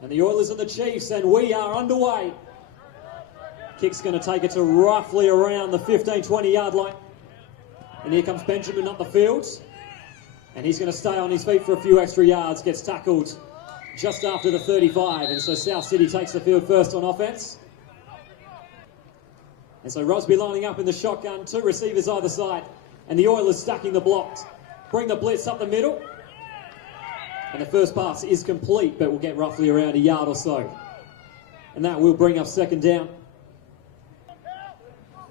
And the Oilers and the Chiefs, and we are underway. Kick's going to take it to roughly around the 15-20 yard line. And here comes Benjamin up the field. And he's going to stay on his feet for a few extra yards. Gets tackled just after the 35. And so South City takes the field first on offense. And so Rosby lining up in the shotgun, 2 receivers either side. And the Oilers stacking the blocks. Bring the blitz up the middle. And the first pass is complete, but we'll get roughly around a yard or so. And that will bring up second down.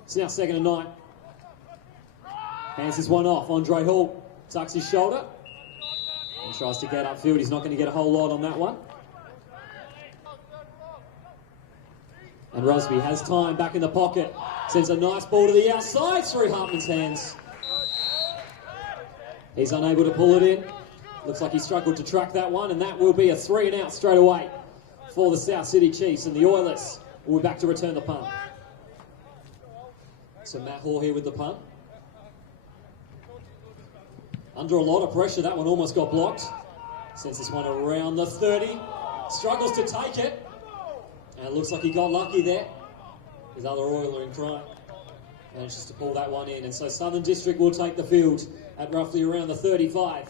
It's now 2nd and 9. Hands this one off. Andre Hall tucks his shoulder and tries to get upfield. He's not going to get a whole lot on that one. And Rosby has time back in the pocket. Sends a nice ball to the outside through Hartman's hands. He's unable to pull it in. Looks like he struggled to track that one, and that will be a 3 and out straight away for the South City Chiefs. And the Oilers will be back to return the punt. So Matt Hall here with the punt. Under a lot of pressure, that one almost got blocked. Sends this one around the 30. Struggles to take it. And it looks like he got lucky there. His other Oiler in crime manages to pull that one in. And so Southern District will take the field at roughly around the 35.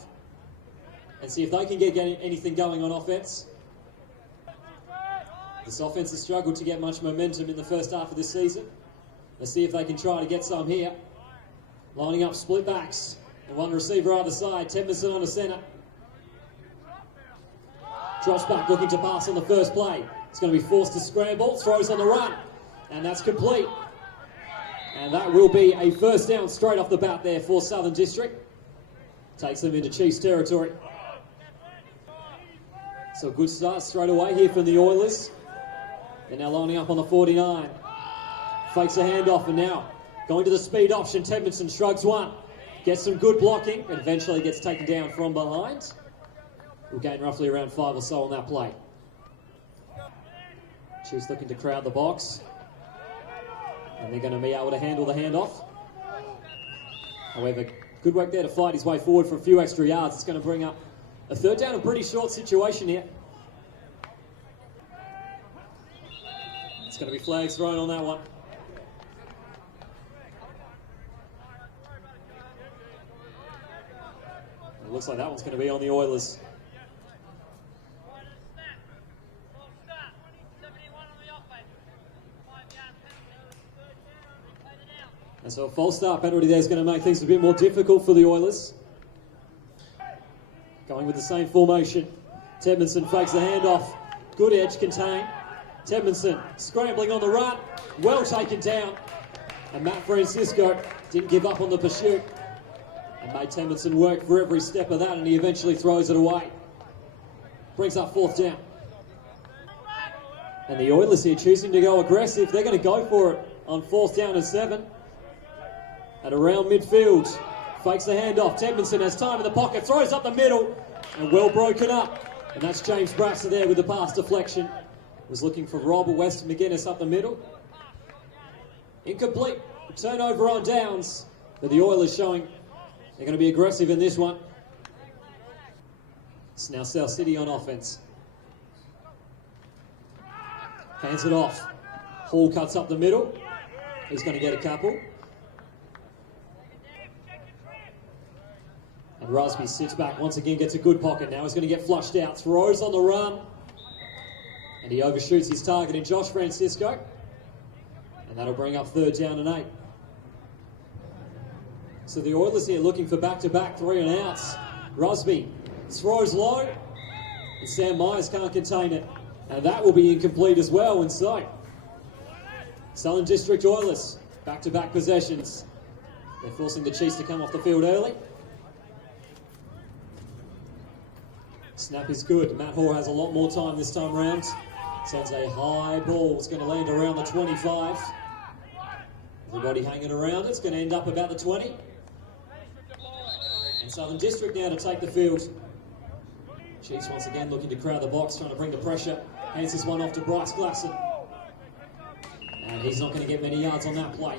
And see if they can get anything going on offense. This offense has struggled to get much momentum in the first half of this season. Let's see if they can try to get some here. Lining up split backs. And one receiver either side. Tedmondson on the centre. Drops back looking to pass on the first play. It's going to be forced to scramble. Throws on the run. And that's complete. And that will be a first down straight off the bat there for Southern District. Takes them into Chiefs territory. So a good start straight away here from the Oilers. They're now lining up on the 49. Fakes a handoff and now going to the speed option. Tedmondson shrugs one. Gets some good blocking, but eventually gets taken down from behind. We'll gain roughly around 5 or so on that play. Chiefs looking to crowd the box. And they're going to be able to handle the handoff. However, good work there to fight his way forward for a few extra yards. It's going to bring up a third down, a pretty short situation here. It's going to be flags thrown on that one. It looks like that one's going to be on the Oilers. And so a false start penalty there is going to make things a bit more difficult for the Oilers. Going with the same formation. Tedmondson fakes the handoff. Good edge contained. Tedmondson scrambling on the run. Well taken down. And Matt Francisco didn't give up on the pursuit. And made Tedmondson work for every step of that, and he eventually throws it away. Brings up 4th down. And the Oilers here choosing to go aggressive. They're going to go for it on 4th down and 7. At around midfield. Fakes the handoff. Tedmondson has time in the pocket. Throws up the middle. And well broken up. And that's James Brasser there with the pass deflection. Was looking for Robert West McGuinness up the middle. Incomplete. Turnover on downs. But the Oilers showing they're going to be aggressive in this one. It's now South City on offense. Hands it off. Hall cuts up the middle. He's going to get a couple. And Rosby sits back once again, gets a good pocket. Now he's going to get flushed out. Throws on the run. And he overshoots his target in Josh Francisco. And that'll bring up 3rd down and 8. So the Oilers here looking for back-to-back 3 and outs. Rosby throws low. And Sam Myers can't contain it. And that will be incomplete as well. And so, Southern District Oilers, back-to-back possessions. They're forcing the Chiefs to come off the field early. Snap is good. Matt Hall has a lot more time this time round. Sends a high ball. It's going to land around the 25. Everybody hanging around. It's going to end up about the 20. And Southern District now to take the field. Chiefs once again looking to crowd the box, trying to bring the pressure. Hands this one off to Bryce Glasson. And he's not going to get many yards on that play.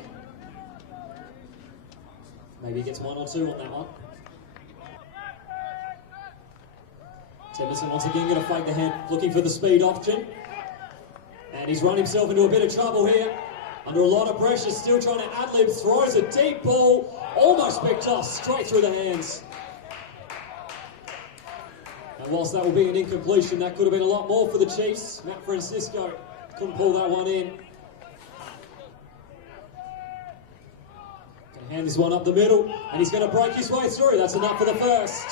Maybe he gets 1 or 2 on that one. Tedminson once again going to fake the hand, looking for the speed option. And he's run himself into a bit of trouble here. Under a lot of pressure, still trying to ad-lib, throws a deep ball, almost picked off, straight through the hands. And whilst that will be an incompletion, that could have been a lot more for the Chiefs. Matt Francisco couldn't pull that one in. Going to hand this one up the middle, and he's going to break his way through. That's enough for the first.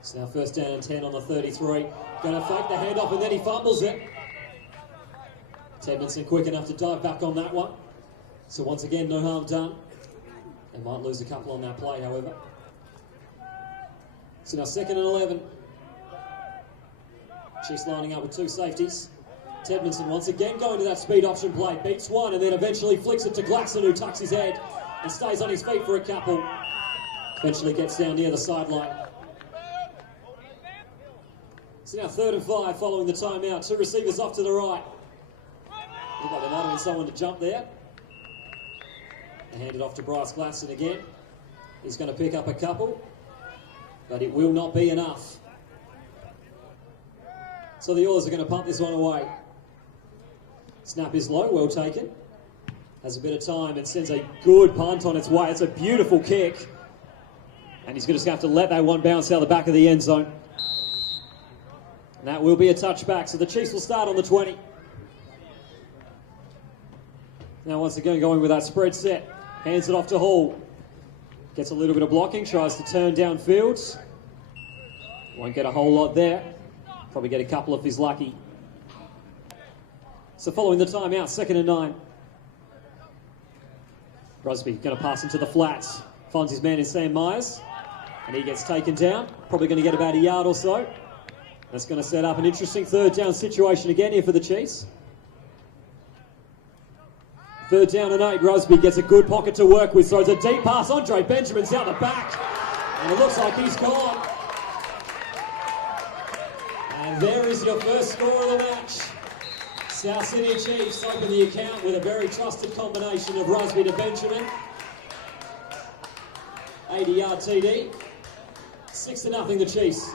So now first down and 10 on the 33. Going to fake the handoff and then he fumbles it. Tedminson quick enough to dive back on that one. So once again, no harm done. They might lose a couple on that play, however. So now 2nd and 11. Chiefs lining up with two safeties. Tedminson once again going to that speed option play. Beats one and then eventually flicks it to Glaxon, who tucks his head and stays on his feet for a couple. Eventually gets down near the sideline. So now 3rd and 5 following the timeout. Two receivers off to the right. Looked like there might have been someone to jump there. And hand it off to Bryce Glaxon again. He's going to pick up a couple, but it will not be enough. So the Oilers are going to punt this one away. Snap is low, well taken. Has a bit of time and sends a good punt on its way. It's a beautiful kick. And he's going to have to let that one bounce out the back of the end zone. And that will be a touchback, so the Chiefs will start on the 20. Now once again going with that spread set. Hands it off to Hall. Gets a little bit of blocking, tries to turn downfield. Won't get a whole lot there. Probably get a couple if he's lucky. So following the timeout, 2nd and 9. Rusby going to pass into the flats. Finds his man in Sam Myers. And he gets taken down. Probably going to get about a yard or so. That's going to set up an interesting 3rd down situation again here for the Chiefs. 3rd down and 8. Rusby gets a good pocket to work with. Throws a deep pass. Andre Benjamin's out the back. And it looks like he's gone. And there is your first score of the match. South Sydney Chiefs open the account with a very trusted combination of Rusby to Benjamin. 80-yard TD. 6-0 the Chiefs.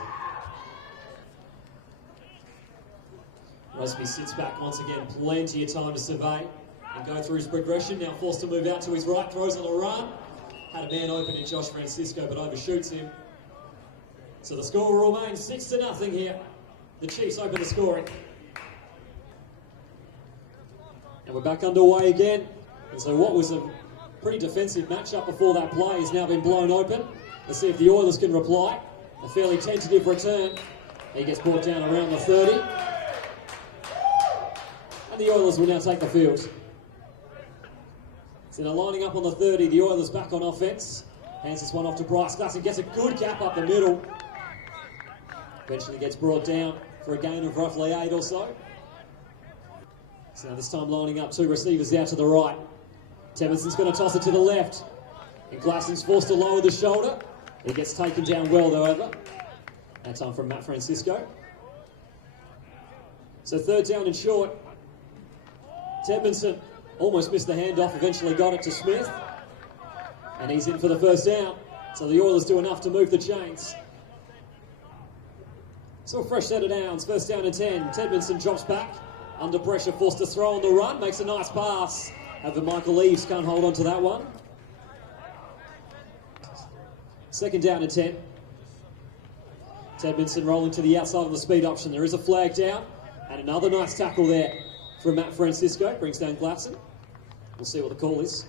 Rusby sits back once again, plenty of time to survey and go through his progression. Now forced to move out to his right, throws on the run. Had a man open in Josh Francisco, but overshoots him. So the score will remain 6-0 here. The Chiefs open the scoring. And we're back underway again. And so what was a pretty defensive matchup before that play has now been blown open. Let's see if the Oilers can reply. A fairly tentative return. He gets brought down around the 30. And the Oilers will now take the field. So now lining up on the 30, the Oilers back on offense. Hands this one off to Bryce Glaxon, gets a good gap up the middle. Eventually gets brought down for a gain of roughly 8 or so. So now this time lining up two receivers out to the right. Tedminson's going to toss it to the left. And Glaxon's forced to lower the shoulder. He gets taken down well, however. That time from Matt Francisco. So 3rd down and short. Tedminson almost missed the handoff, eventually got it to Smith. And he's in for the 1st down. So the Oilers do enough to move the chains. So a fresh set of downs, 1st down and 10. Tedminson drops back, under pressure, forced to throw on the run, makes a nice pass. However, Michael Eaves can't hold on to that one. 2nd down and 10. Tedminson rolling to the outside of the speed option. There is a flag down, and another nice tackle there from Matt Francisco. Brings down Glaxon. We'll see what the call is.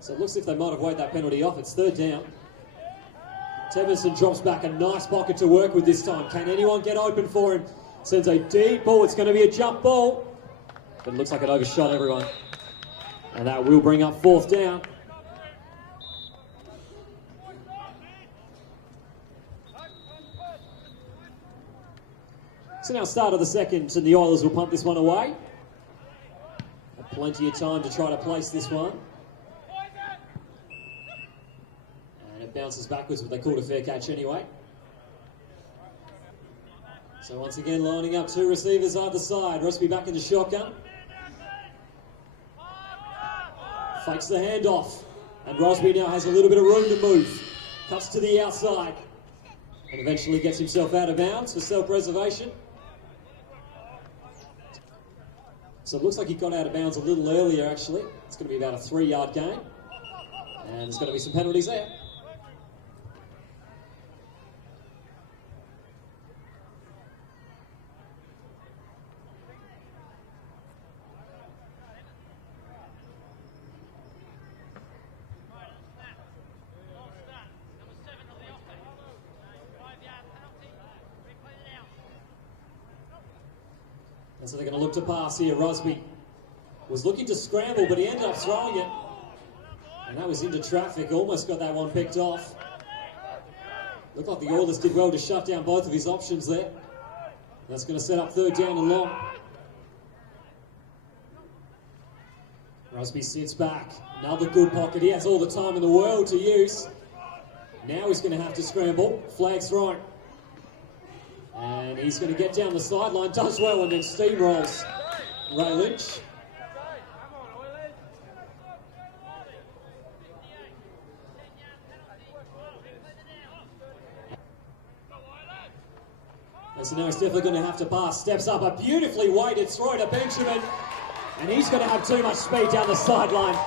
So it looks as if they might have weighed that penalty off. It's 3rd down. Tedminson drops back, a nice pocket to work with this time. Can anyone get open for him? Sends a deep ball. It's going to be a jump ball. But it looks like it overshot everyone. And that will bring up 4th down. So now start of the 2nd, and the Oilers will punt this one away. Plenty of time to try to place this one. And it bounces backwards, but they called a fair catch anyway. So once again, lining up two receivers either side. Rosby back into shotgun. Fakes the handoff. And Rosby now has a little bit of room to move. Cuts to the outside. And eventually gets himself out of bounds for self-preservation. So it looks like he got out of bounds a little earlier, actually. It's going to be about a 3-yard gain. And there's going to be some penalties there. And so they're going to look to pass here. Rosby was looking to scramble, but he ended up throwing it. And that was into traffic. Almost got that one picked off. Looked like the Oilers did well to shut down both of his options there. That's going to set up 3rd down and long. Rosby sits back. Another good pocket. He has all the time in the world to use. Now he's going to have to scramble. Flag thrown. And he's going to get down the sideline, does well, and then steamrolls Ray Lynch. And so now he's definitely going to have to pass. Steps up a beautifully weighted throw to Benjamin. And he's going to have too much speed down the sideline.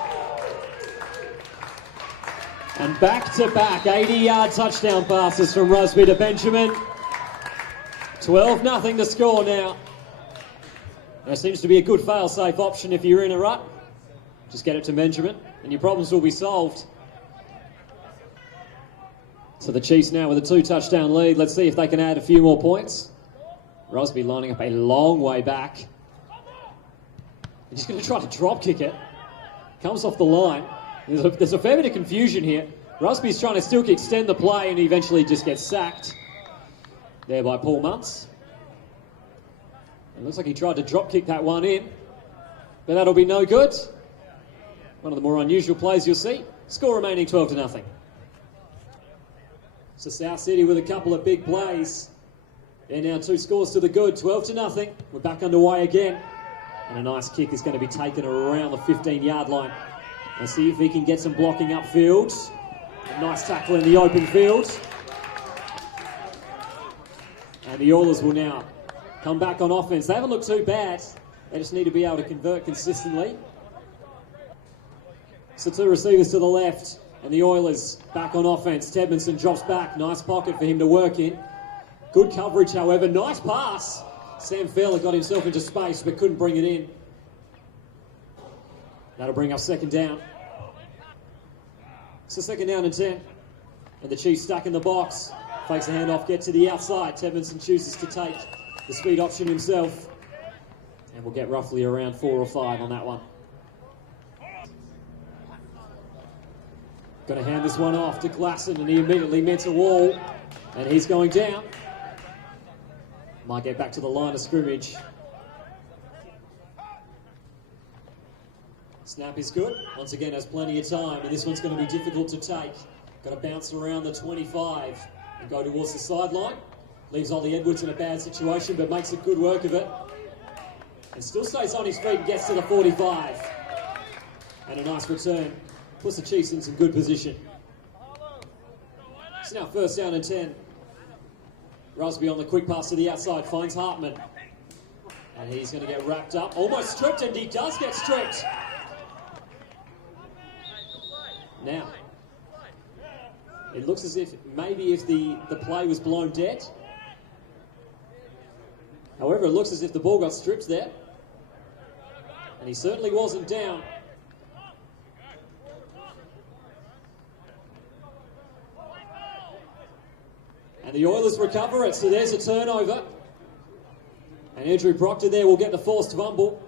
And back-to-back 80-yard touchdown passes from Rosby to Benjamin. 12-0 to score now. There seems to be a good fail-safe option if you're in a rut. Just get it to Benjamin and your problems will be solved. So the Chiefs now with a 2-touchdown lead. Let's see if they can add a few more points. Rosby lining up a long way back. He's just going to try to drop kick it. Comes off the line. There's a fair bit of confusion here. Rosby's trying to still extend the play and he eventually just gets sacked. There by Paul Muntz. It looks like he tried to drop kick that one in, but that'll be no good. One of the more unusual plays you'll see. Score remaining 12-0. So South City with a couple of big plays. They're now 2 scores to the good, 12-0. We're back underway again. And a nice kick is going to be taken around the 15-yard line. Let's see if he can get some blocking upfield. A nice tackle in the open field. And the Oilers will now come back on offense. They haven't looked too bad. They just need to be able to convert consistently. So 2 receivers to the left. And the Oilers back on offense. Tedmanson drops back. Nice pocket for him to work in. Good coverage, however. Nice pass. Sam Fowler got himself into space but couldn't bring it in. That'll bring up 2nd down. So 2nd down and 10. And the Chiefs stuck in the box. Fakes the handoff, get to the outside. Tedmanson chooses to take the speed option himself. And we'll get roughly around 4 or 5 on that one. Going to hand this one off to Glasson, and he immediately meets a wall. And he's going down. Might get back to the line of scrimmage. Snap is good. Once again, has plenty of time. And this one's going to be difficult to take. Got to bounce around the 25. And go towards the sideline. Leaves Ollie Edwards in a bad situation, but makes a good work of it. And still stays on his feet and gets to the 45. And a nice return. Puts the Chiefs in some good position. It's now 1st down and 10. Rosby on the quick pass to the outside. Finds Hartman. And he's going to get wrapped up. Almost stripped, and he does get stripped. Now, it looks as if maybe if the play was blown dead. However, it looks as if the ball got stripped there. And he certainly wasn't down. And the Oilers recover it, so there's a turnover. And Andrew Proctor there will get the forced fumble.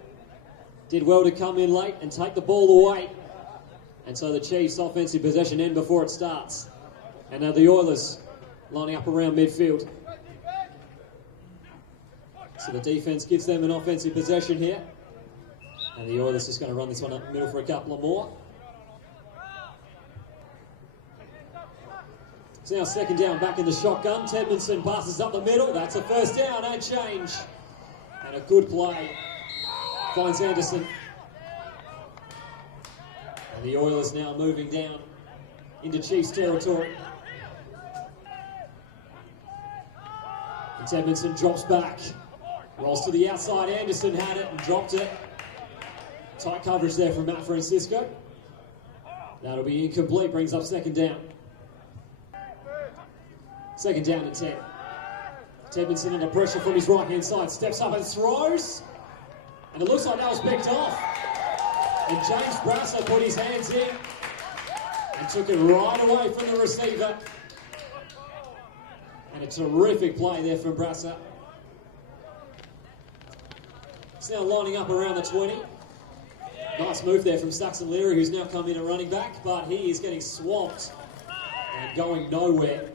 Did well to come in late and take the ball away. And so the Chiefs' offensive possession end before it starts. And now the Oilers lining up around midfield. So the defense gives them an offensive possession here. And the Oilers just going to run this one up the middle for a couple of more. It's now second down, back in the shotgun. Tedmondson passes up the middle. That's a first down and change. And a good play. Finds Anderson. And the Oilers now moving down into Chiefs territory. And Tedmondson drops back. Rolls to the outside. Anderson had it and dropped it. Tight coverage there from Matt Francisco. That'll be incomplete. Brings up second down. Second down at 10. Tedmondson under pressure from his right-hand side. Steps up and throws. And it looks like that was picked off. And James Brasser put his hands in and took it right away from the receiver. And a terrific play there from Brasser. It's now lining up around the 20. Nice move there from Saxon Leary, who's now come in at running back, but he is getting swamped and going nowhere.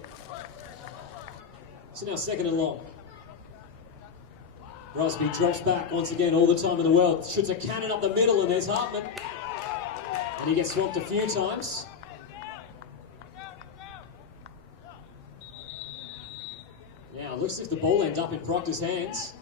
So now second and long. Rusby drops back once again, all the time in the world. Shoots a cannon up the middle, and there's Hartman. And he gets swamped a few times. Now, it looks as if the ball ends up in Proctor's hands.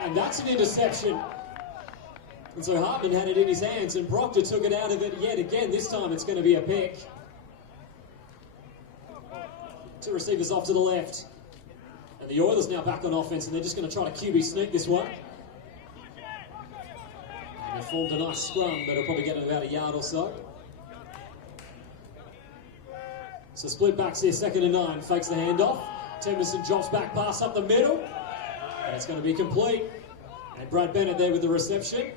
And that's an interception. And so Hartman had it in his hands and Proctor took it out of it yet again. This time it's going to be a pick. Two receivers off to the left. And the Oilers now back on offense and they're just going to try to QB sneak this one. And they formed a nice scrum, but it'll probably get them about a yard or so. So split backs here, second and 9. Fakes the handoff. Tedmondson drops back, pass up the middle. And it's going to be complete. And Brad Bennett there with the reception.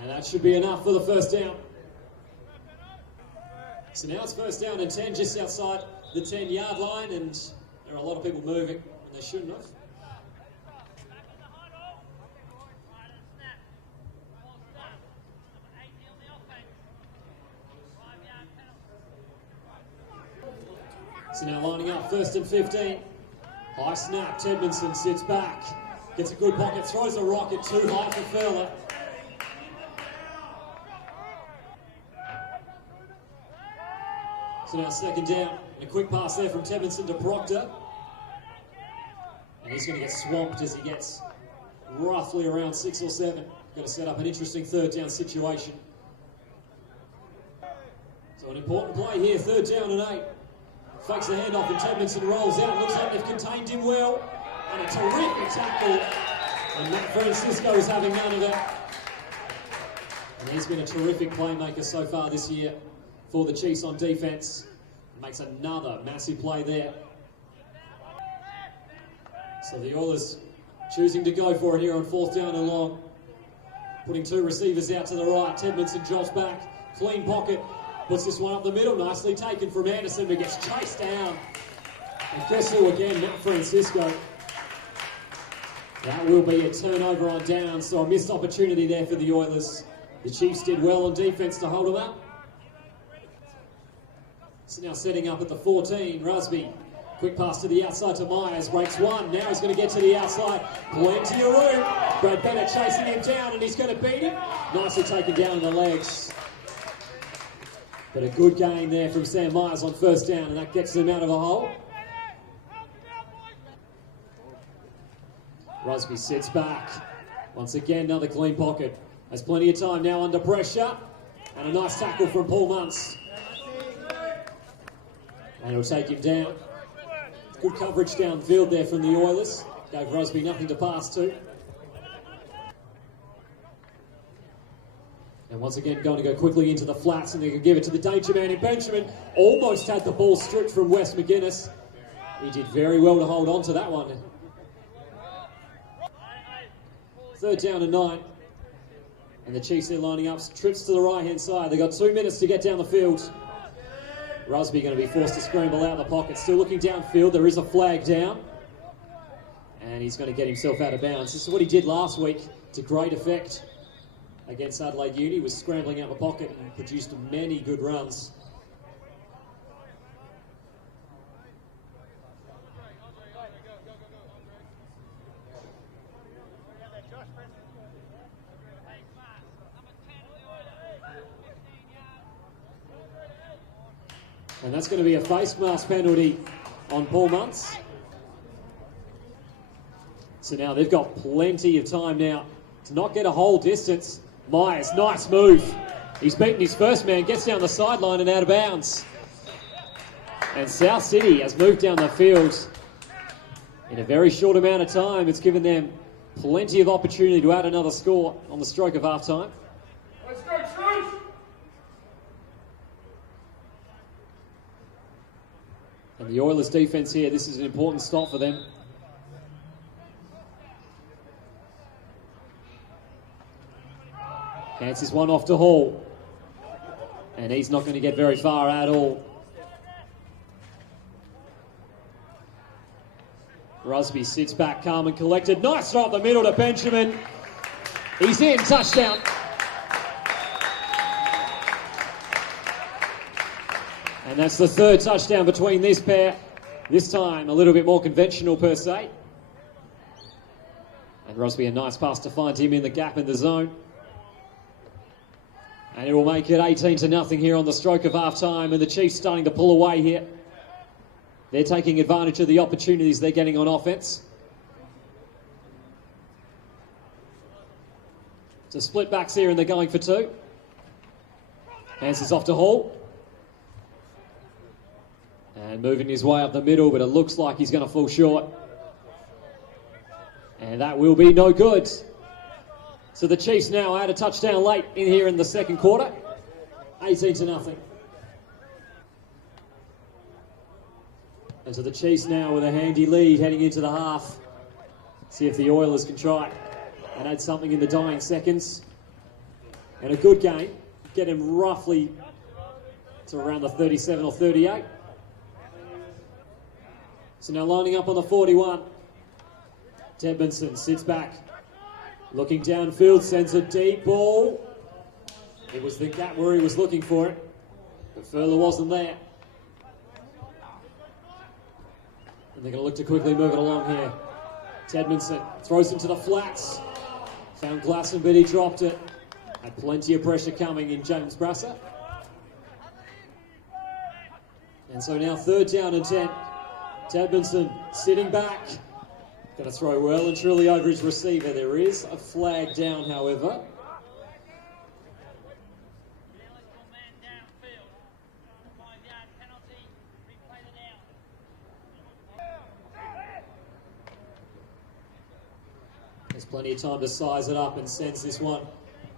And that should be enough for the first down. So now it's first down and 10, just outside the 10-yard line. And there are a lot of people moving, and they shouldn't have. So now lining up, first and 15. High snap, Tedmondson sits back. Gets a good pocket, throws a rocket too high for Furler. So now second down. And a quick pass there from Tedmondson to Proctor. And he's going to get swamped as he gets roughly around 6 or 7. Got to set up an interesting third down situation. So an important play here, third down and 8. Fakes the handoff and Tedmondson rolls out. Looks like they've contained him well. And a terrific tackle. And Matt Francisco is having none of it. And he's been a terrific playmaker so far this year for the Chiefs on defense. Makes another massive play there. So the Oilers choosing to go for it here on fourth down and long. Putting two receivers out to the right. Tedmondson drops back. Clean pocket. Puts this one up the middle, nicely taken from Anderson, but gets chased down. And guess who again? Matt Francisco. That will be a turnover on down, so a missed opportunity there for the Oilers. The Chiefs did well on defense to hold them up. So now setting up at the 14, Rusby. Quick pass to the outside to Myers, breaks one. Now he's going to get to the outside. Plenty of room. Brad Bennett chasing him down, and he's going to beat him. Nicely taken down in the legs. But a good gain there from Sam Myers on first down, and that gets them out of a hole. Rusby sits back. Once again, another clean pocket. Has plenty of time now under pressure. And a nice tackle from Paul Muntz. And he'll take him down. Good coverage downfield there from the Oilers. Gave Rusby nothing to pass to. And once again, going to go quickly into the flats, and they can give it to the danger man in Benjamin. Almost had the ball stripped from Wes McGuinness. He did very well to hold on to that one. Third down and 9. And the Chiefs are lining up, trips to the right-hand side. They've got 2 minutes to get down the field. Rusby going to be forced to scramble out of the pocket. Still looking downfield. There is a flag down. And he's going to get himself out of bounds. This is what he did last week to great effect against Adelaide Uni, was scrambling out the pocket and produced many good runs. And that's going to be a face mask penalty on Paul Muntz. So now they've got plenty of time now to not get a whole distance. Myers, nice move. He's beaten his first man, gets down the sideline and out of bounds. And South City has moved down the field in a very short amount of time. It's given them plenty of opportunity to add another score on the stroke of half-time. Let's go, Truth! And the Oilers defence here, this is an important stop for them. Hands this one off to Hall. And he's not going to get very far at all. Rusby sits back calm and collected. Nice throw up the middle to Benjamin. He's in, touchdown. And that's the third touchdown between this pair. This time a little bit more conventional per se. And Rusby a nice pass to find him in the gap in the zone. And it will make it 18-0 here on the stroke of half-time, and the Chiefs starting to pull away here. They're taking advantage of the opportunities they're getting on offense. So split backs here, and they're going for two. Hands this off to Hall. And moving his way up the middle, but it looks like he's going to fall short. And that will be no good. So the Chiefs now had a touchdown late in here in the second quarter. 18-0. And so the Chiefs now with a handy lead heading into the half. See if the Oilers can try and add something in the dying seconds. And a good game. Get him roughly to around the 37 or 38. So now lining up on the 41. Tedmanson sits back. Looking downfield, sends a deep ball. It was the gap where he was looking for it, but Furler wasn't there. And they're going to look to quickly move it along here. Tedmanson throws into the flats. Found Glasson, but he dropped it. Had plenty of pressure coming in James Brasser. And so now 3rd down and 10. Tedmanson sitting back. Going to throw well and truly over his receiver. There is a flag down, however. There's plenty of time to size it up and sense this one.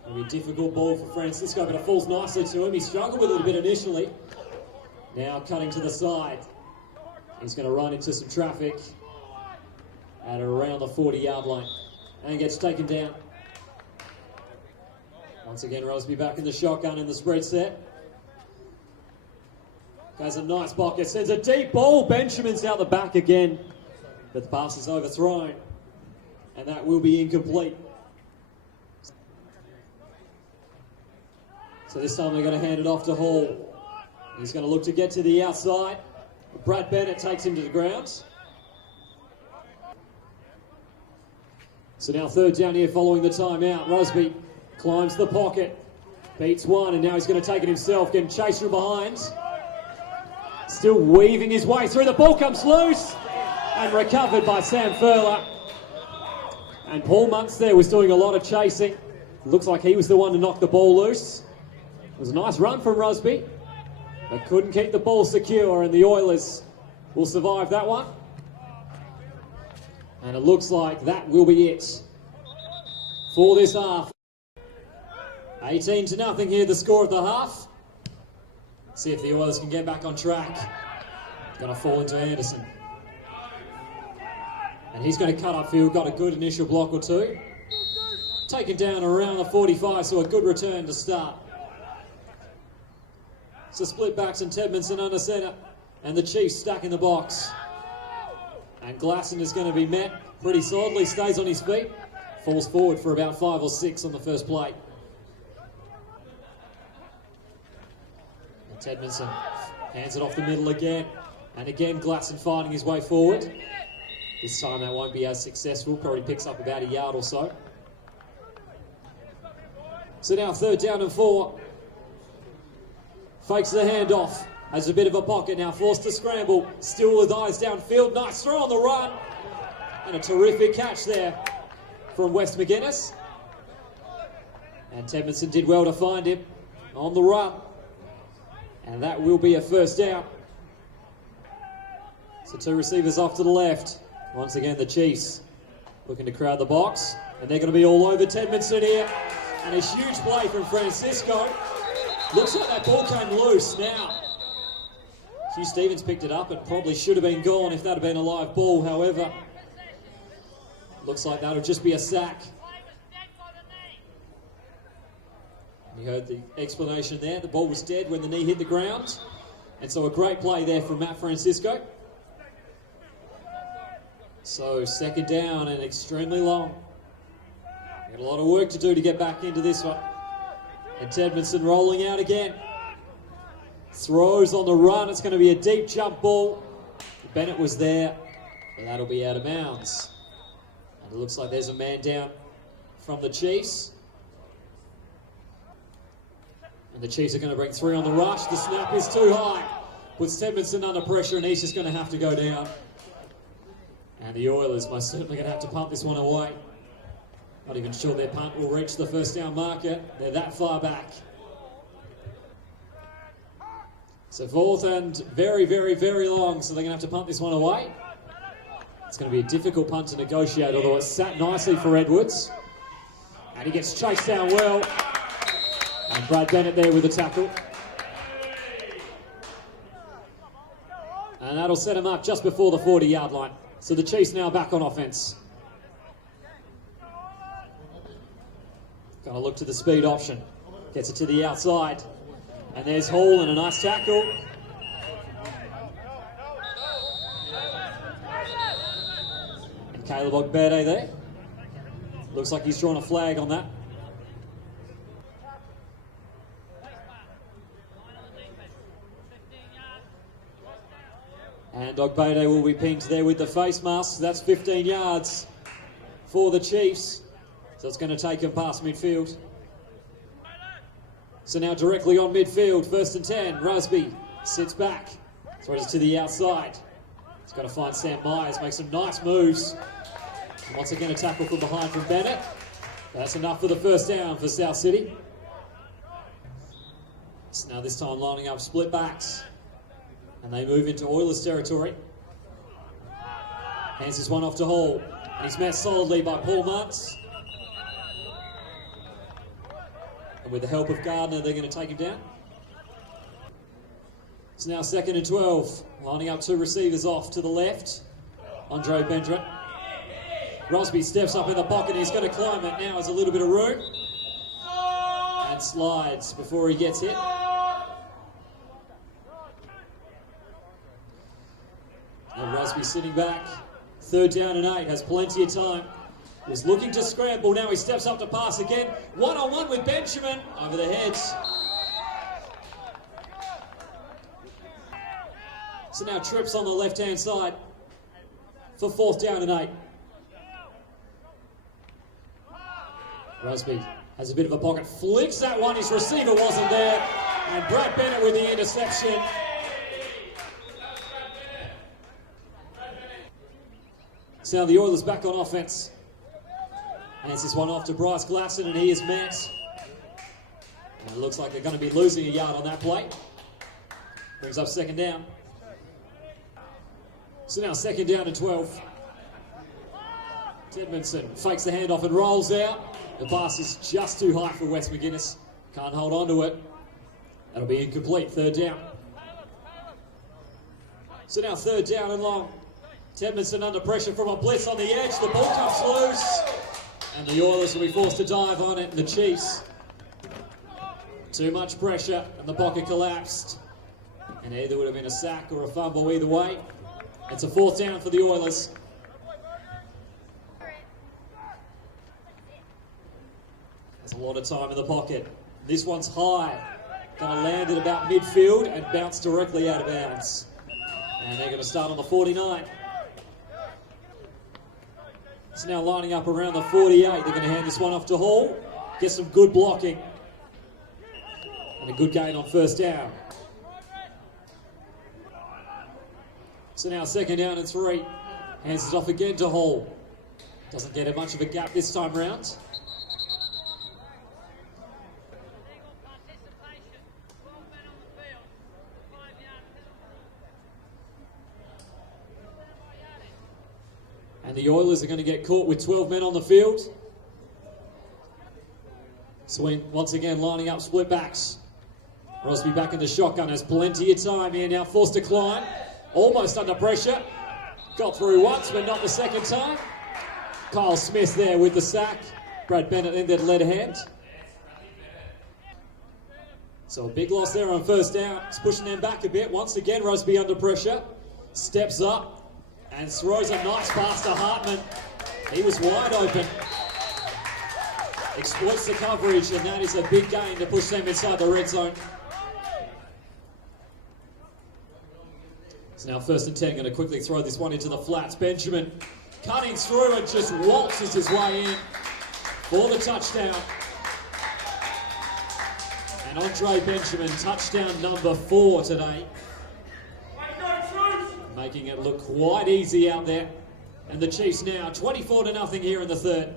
It'll be a difficult ball for Francisco, but it falls nicely to him. He struggled with it a bit initially. Now cutting to the side. He's going to run into some traffic at around the 40-yard line and gets taken down. Once again, Roseby back in the shotgun in the spread set. Goes a nice pocket, sends a deep ball. Benjamin's out the back again, but the pass is overthrown, and that will be incomplete. So this time they're going to hand it off to Hall. He's going to look to get to the outside. Brad Bennett takes him to the ground. So now 3rd down here following the timeout. Roseby climbs the pocket, beats one, and now he's going to take it himself, getting chased from behind. Still weaving his way through. The ball comes loose and recovered by Sam Furler. And Paul Muntz there was doing a lot of chasing. Looks like he was the one to knock the ball loose. It was a nice run from Roseby, but couldn't keep the ball secure, and the Oilers will survive that one. And it looks like that will be it for this half. 18-0 here, the score of the half. See if the Oilers can get back on track. Going to fall into Anderson. And he's going to cut upfield, got a good initial block or two. Taken down around the 45, so a good return to start. So split backs and Tedmanson under centre. And the Chiefs stack in the box. And Glasson is going to be met pretty solidly, stays on his feet, falls forward for about 5 or 6 on the first play. And Tedmanson hands it off the middle again. And again, Glasson finding his way forward. This time that won't be as successful. Probably picks up about a yard or so. So now 3rd down and 4. Fakes the handoff. Has a bit of a pocket now. Forced to scramble. Still with eyes downfield. Nice throw on the run. And a terrific catch there from West McGuinness. And Tedmanson did well to find him on the run. And that will be a 1st down. So 2 receivers off to the left. Once again, the Chiefs looking to crowd the box. And they're going to be all over Tedmanson here. And a huge play from Francisco. Looks like that ball came loose now. Hugh Stevens picked it up. It probably should have been gone if that had been a live ball. However, looks like that'll just be a sack. You heard the explanation there. The ball was dead when the knee hit the ground. And so a great play there from Matt Francisco. So 2nd down and extremely long. Got a lot of work to do to get back into this one. And Tedmanson rolling out again. Throws on the run. It's going to be a deep jump ball. Bennett was there, but that'll be out of bounds. And it looks like there's a man down from the Chiefs. And the Chiefs are going to bring 3 on the rush. The snap is too high. Puts Tedmanson under pressure, and he's just going to have to go down. And the Oilers most certainly going to have to punt this one away. Not even sure their punt will reach the 1st down marker. They're that far back. So 4th and very, very, very long. So they're going to have to punt this one away. It's going to be a difficult punt to negotiate, although it's sat nicely for Edwards. And he gets chased down well. And Brad Bennett there with the tackle. And that'll set him up just before the 40-yard line. So the Chiefs now back on offense. Going to look to the speed option. Gets it to the outside. And there's Hall and a nice tackle. And Caleb Ogbede there. Looks like he's drawn a flag on that. And Ogbede will be pinged there with the face mask. That's 15 yards for the Chiefs. So it's going to take him past midfield. So now directly on midfield, 1st and 10. Rusby sits back, throws it to the outside. He's got to find Sam Myers, make some nice moves. And once again, a tackle from behind from Bennett. That's enough for the 1st down for South City. So now this time lining up split backs. And they move into Oilers territory. Hands this one off to Hall. And he's met solidly by Paul Muntz. And with the help of Gardner, they're going to take him down. It's now 2nd and 12. Lining up 2 receivers off to the left. Andre Bendra. Rosby steps up in the pocket. He's going to climb it. Now has a little bit of room. And slides before he gets hit. And Rosby sitting back. 3rd down and 8. Has plenty of time. Was looking to scramble. Now he steps up to pass again. 1-on-1 with Benjamin. Over the heads. So now trips on the left-hand side for 4th down and 8. Rusby has a bit of a pocket. Flicks that one. His receiver wasn't there. And Brad Bennett with the interception. So now the Oilers back on offense. Hands this one off to Bryce Glasson, and he is met. And it looks like they're going to be losing a yard on that play. Brings up 2nd down. So now 2nd down and 12. Tedmanson fakes the handoff and rolls out. The pass is just too high for West McGuinness. Can't hold on to it. That'll be incomplete. 3rd down. So now 3rd down and long. Tedmanson under pressure from a blitz on the edge. The ball comes loose. And the Oilers will be forced to dive on it. And the Chiefs. Too much pressure. And the pocket collapsed. And either would have been a sack or a fumble either way. It's a 4th down for the Oilers. There's a lot of time in the pocket. This one's high. Going to land at about midfield and bounce directly out of bounds. And they're going to start on the 49. It's now lining up around the 48. They're going to hand this one off to Hall. Get some good blocking. And a good gain on first down. So now 2nd down and 3. Hands it off again to Hall. Doesn't get much of a gap this time round. And the Oilers are going to get caught with 12 men on the field. Swing once again lining up split backs. Rosby back in the shotgun, has plenty of time here now, forced to climb. Almost under pressure. Got through once, but not the second time. Kyle Smith there with the sack. Brad Bennett in that lead hand. So a big loss there on first down. It's pushing them back a bit. Once again, Rosby under pressure. Steps up and throws a nice pass to Hartman. He was wide open. Exploits the coverage, and that is a big gain to push them inside the red zone. So now 1st and 10, going to quickly throw this one into the flats. Benjamin cutting through and just waltzes his way in for the touchdown. And Andre Benjamin, touchdown number 4 today. Making it look quite easy out there. And the Chiefs now 24-0 here in the 3rd.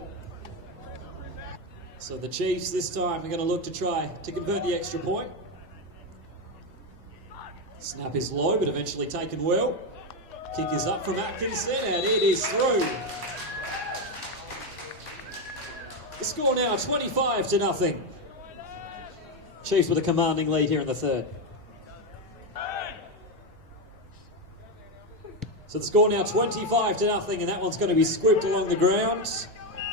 So the Chiefs this time are going to look to try to convert the extra point. Snap is low, but eventually taken well. Kick is up from Atkinson, and it is through. The score now 25-0. Chiefs with a commanding lead here in the 3rd. So the score now 25-0, and that one's going to be squibbed along the ground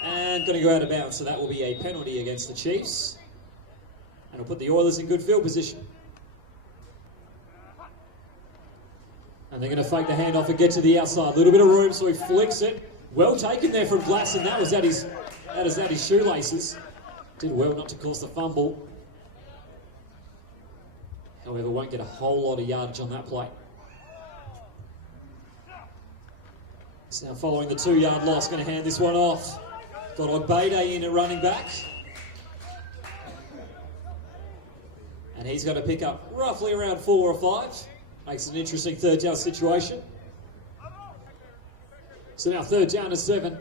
and going to go out of bounds. So that will be a penalty against the Chiefs. And it'll put the Oilers in good field position. And they're going to fake the handoff and get to the outside. A little bit of room, so he flicks it. Well taken there from Glasson. That was at his shoelaces. Did well not to cause the fumble. However, won't get a whole lot of yardage on that play. So now following the 2-yard loss, going to hand this one off. Got Ogbede in at running back. And he's going to pick up roughly around 4 or 5. Makes it an interesting 3rd down situation. So now 3rd down and 7.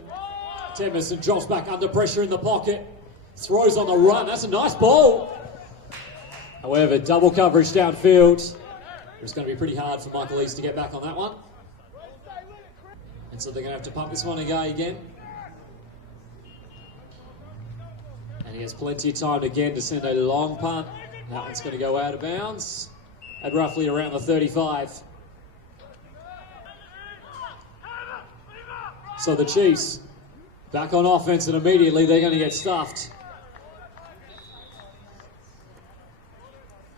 Temerson drops back under pressure in the pocket. Throws on the run. That's a nice ball. However, double coverage downfield. It's going to be pretty hard for Michael East to get back on that one. And so they're going to have to pump this one again. And he has plenty of time again to send a long punt. That one's going to go out of bounds at roughly around the 35. So the Chiefs back on offense, and immediately they're going to get stuffed.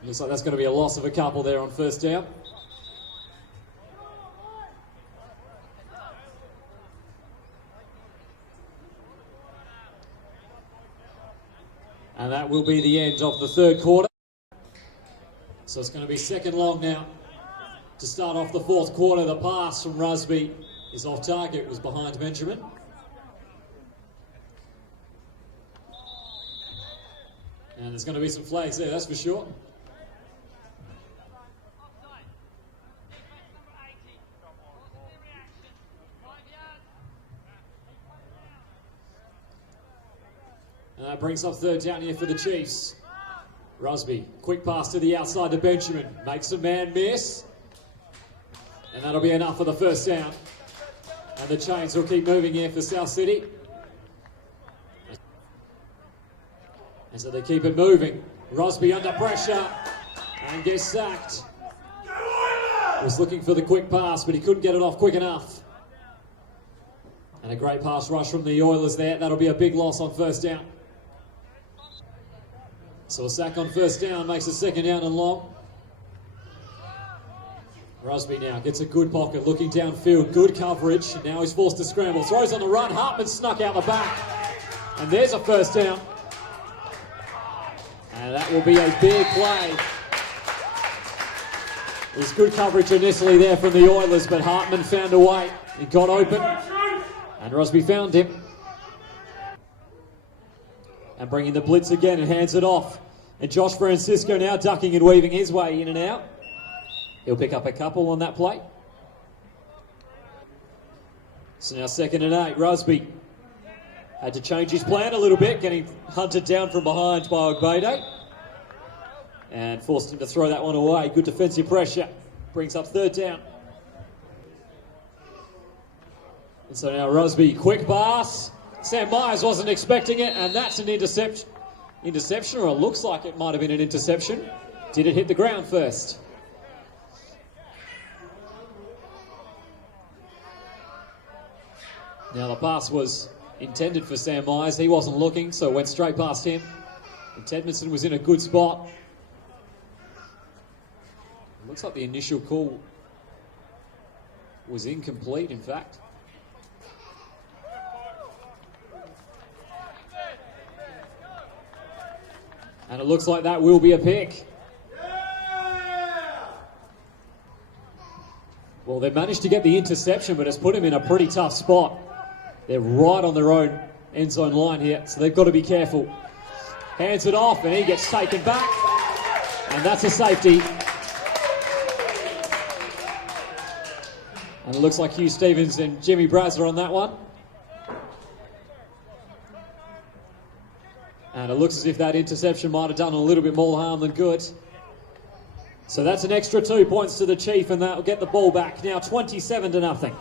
Looks like that's going to be a loss of a couple there on first down. And that will be the end of the 3rd quarter. So it's going to be 2nd long now to start off the 4th quarter. The pass from Rusby is off target. It was behind Benjamin. And there's going to be some flags there, that's for sure. And that brings up 3rd down here for the Chiefs. Rusby, quick pass to the outside to Benjamin. Makes a man miss. And that'll be enough for the 1st down. And the chains will keep moving here for South City. And so they keep it moving. Rusby under pressure and gets sacked. Was looking for the quick pass, but he couldn't get it off quick enough. And a great pass rush from the Oilers there. That'll be a big loss on 1st down. So a sack on 1st down makes it 2nd down and long. Rusby now gets a good pocket, looking downfield, good coverage. Now he's forced to scramble, throws on the run. Hartman snuck out the back. And there's a 1st down. And that will be a big play There's good coverage initially there from the Oilers, but Hartman found a way. He got open, and Rosby found him. And bringing the blitz again and hands it off. And Josh Francisco now ducking and weaving his way in and out. He'll pick up a couple on that play. So now 2nd and 8. Rusby had to change his plan a little bit, getting hunted down from behind by Ogbede. And forced him to throw that one away. Good defensive pressure. Brings up 3rd down. And so now Rusby, quick pass. Sam Myers wasn't expecting it, and that's an interception. Interception, or it looks like it might have been an interception. Did it hit the ground first? Now the pass was intended for Sam Myers. He wasn't looking, so it went straight past him. And Tedmondson was in a good spot. It looks like the initial call was incomplete, in fact. And it looks like that will be a pick. Well, they managed to get the interception, but it's put him in a pretty tough spot. They're right on their own end zone line here, so they've got to be careful. Hands it off, and he gets taken back. And that's a safety. And it looks like Hugh Stevens and Jimmy Braz are on that one. And it looks as if that interception might have done a little bit more harm than good. So that's an extra 2 points to the Chief, and that'll get the ball back. Now 27-0.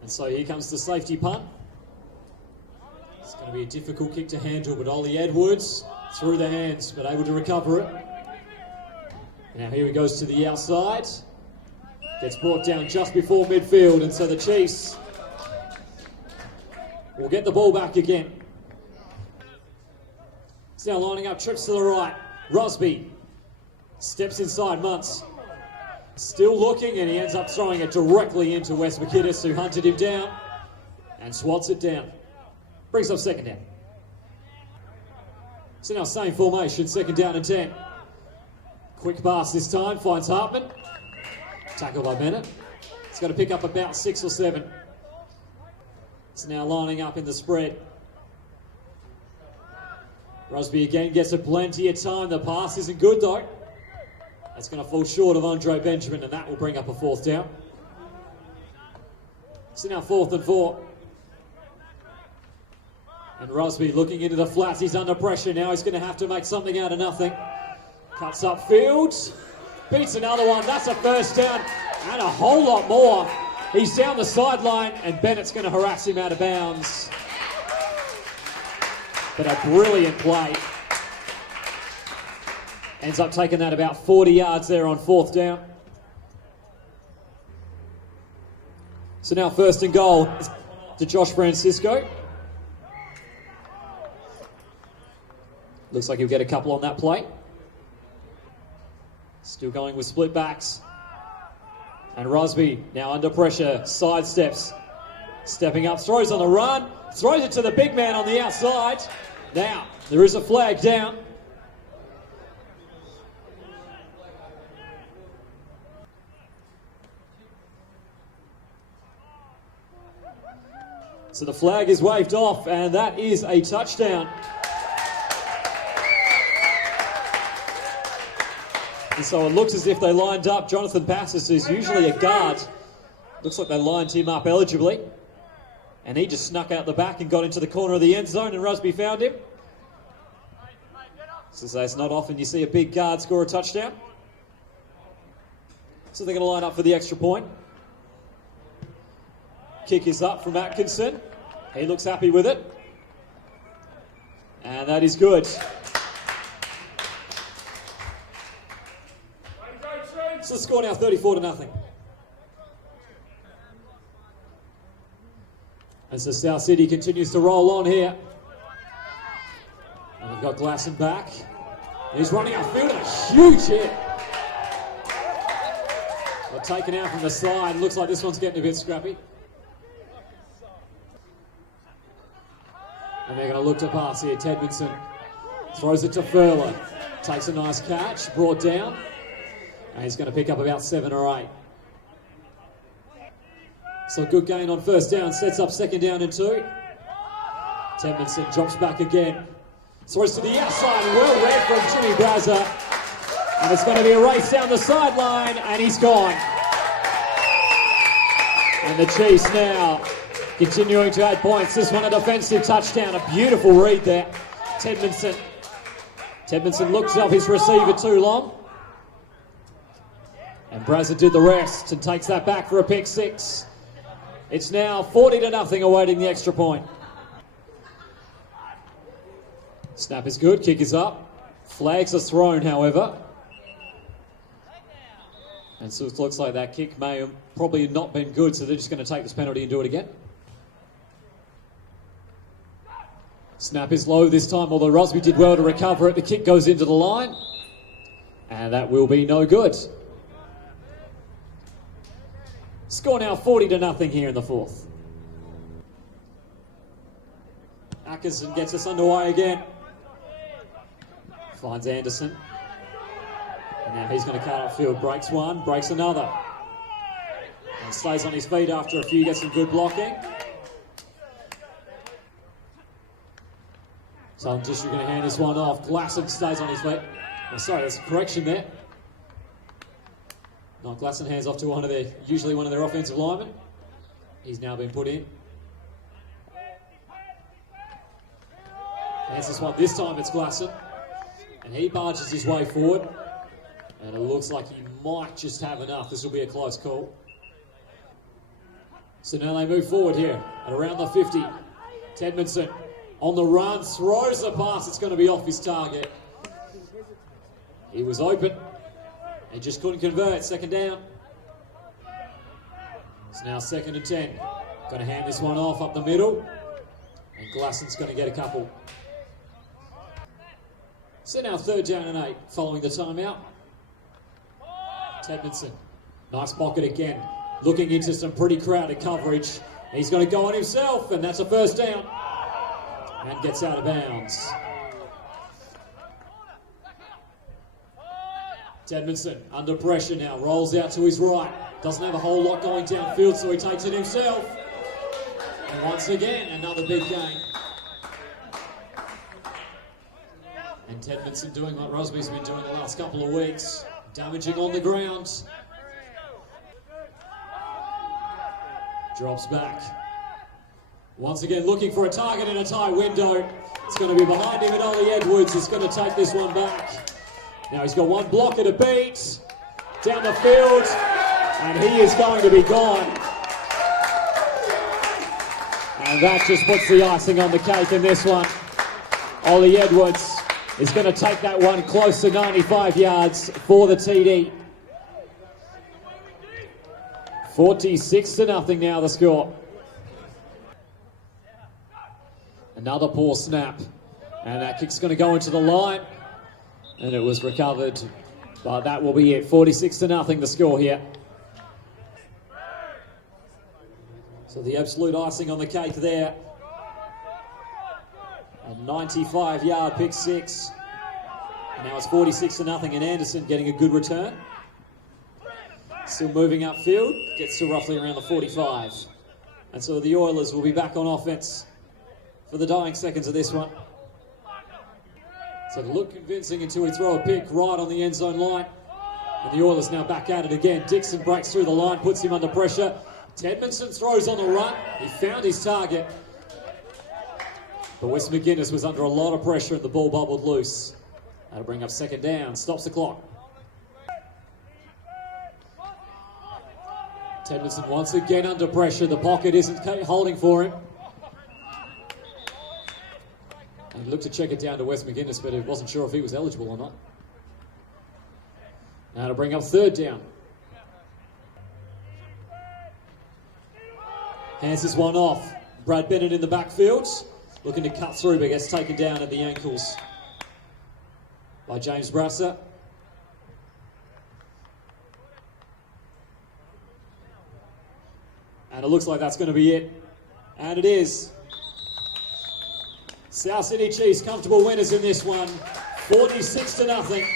And so here comes the safety punt. It's going to be a difficult kick to handle, but Ollie Edwards through the hands, but able to recover it. Now here he goes to the outside. Gets brought down just before midfield, and so the Chiefs will get the ball back again. It's now lining up, trips to the right. Rosby steps inside Muntz. Still looking, and he ends up throwing it directly into Wes McKinnis, who hunted him down and swats it down. Brings up 2nd down. So now same formation, 2nd down and 10. Quick pass this time, finds Hartman. Tackle by Bennett. He's got to pick up about 6 or 7. It's now lining up in the spread. Rosby again gets a plenty of time. The pass isn't good though. That's going to fall short of Andre Benjamin, and that will bring up a 4th down. So now 4th and 4. And Rosby looking into the flats. He's under pressure now. He's going to have to make something out of nothing. Cuts upfield. Beats another one. That's a 1st down and a whole lot more. He's down the sideline, and Bennett's going to harass him out of bounds. But a brilliant play. Ends up taking that about 40 yards there on 4th down. So now 1st and goal to Josh Francisco. Looks like he'll get a couple on that play. Still going with split backs. And Rosby now under pressure, sidesteps. Stepping up, throws on the run. Throws it to the big man on the outside. Now, there is a flag down. So the flag is waved off, and that is a touchdown. And so it looks as if they lined up. Jonathan Passis is usually a guard. Looks like they lined him up eligibly. And he just snuck out the back and got into the corner of the end zone, and Rusby found him. So it's not often you see a big guard score a touchdown. So they're going to line up for the extra point. Kick is up from Atkinson. He looks happy with it. And that is good. So the score now 34-0. As the South City continues to roll on here. And we've got Glasson back. He's running upfield, and a huge hit. Got taken out from the side. Looks like this one's getting a bit scrappy. And they're going to look to pass here. Tedmondson throws it to Furler. Takes a nice catch. Brought down. And he's going to pick up about 7 or 8. So good gain on first down, sets up second down and 2. Edmondson drops back again. Throws to the outside, well read from Jimmy Brazza. And it's going to be a race down the sideline, and he's gone. And the Chiefs now continuing to add points. This one a defensive touchdown, a beautiful read there. Tedmondson looks up his receiver too long. And Brazza did the rest and takes that back for a pick 6. It's now 40-0 awaiting the extra point. Snap is good, kick is up. Flags are thrown, however. And so it looks like that kick may have probably not been good, so they're just going to take this penalty and do it again. Snap is low this time, although Rosby did well to recover it. The kick goes into the line. And that will be no good. Score now 40-0 here in the fourth. Atkinson gets us underway again. Finds Anderson. And now he's going to cut upfield. Breaks one, breaks another. And stays on his feet after a few, gets some good blocking. Southern District going to hand this one off. Glasson stays on his feet. Oh, sorry, there's a correction there. No, Glasson hands off to usually one of their offensive linemen. He's now been put in. Hands this one. This time it's Glasson. And he barges his way forward. And it looks like he might just have enough. This will be a close call. So now they move forward here at around the 50. Tedmondson on the run, throws the pass. It's going to be off his target. He was open and just couldn't convert. Second down. It's now 2nd and 10. Going to hand this one off up the middle. And Glasson's going to get a couple. So now 3rd down and 8 following the timeout. Tedmondson. Nice pocket again. Looking into some pretty crowded coverage. He's going to go on himself, and that's a first down. And gets out of bounds. Tedmondson under pressure now. Rolls out to his right. Doesn't have a whole lot going downfield, so he takes it himself. And once again, another big gain. And Tedmondson doing what Rosby's been doing the last couple of weeks. Damaging on the ground. Drops back. Once again looking for a target in a tight window. It's going to be behind him, and Ollie Edwards is going to take this one back. Now he's got one blocker to beat. Down the field. And he is going to be gone. And that just puts the icing on the cake in this one. Ollie Edwards is going to take that one close to 95 yards for the TD. 46-0 now the score. Another poor snap. And that kick's going to go into the line. And it was recovered. But that will be it. 46-0 the score here. So the absolute icing on the cake there. A 95-yard pick 6. And now it's 46-0, and Anderson getting a good return. Still moving upfield, gets to roughly around the 45. And so the Oilers will be back on offense for the dying seconds of this one. So to look convincing until we throw a pick right on the end zone line. And the Oilers now back at it again. Dixon breaks through the line, puts him under pressure. Tedmondson throws on the run. He found his target. But Wes McGuinness was under a lot of pressure and the ball bubbled loose. That'll bring up 2nd down, stops the clock. Tedmondson once again under pressure. The pocket isn't holding for him. And he looked to check it down to Wes McGuinness, but he wasn't sure if he was eligible or not. Now to bring up 3rd down. Hands this one off. Brad Bennett in the backfield. Looking to cut through, but gets taken down at the ankles by James Brasser. And it looks like that's going to be it. And it is. South Sydney Chiefs comfortable winners in this one. 46-0.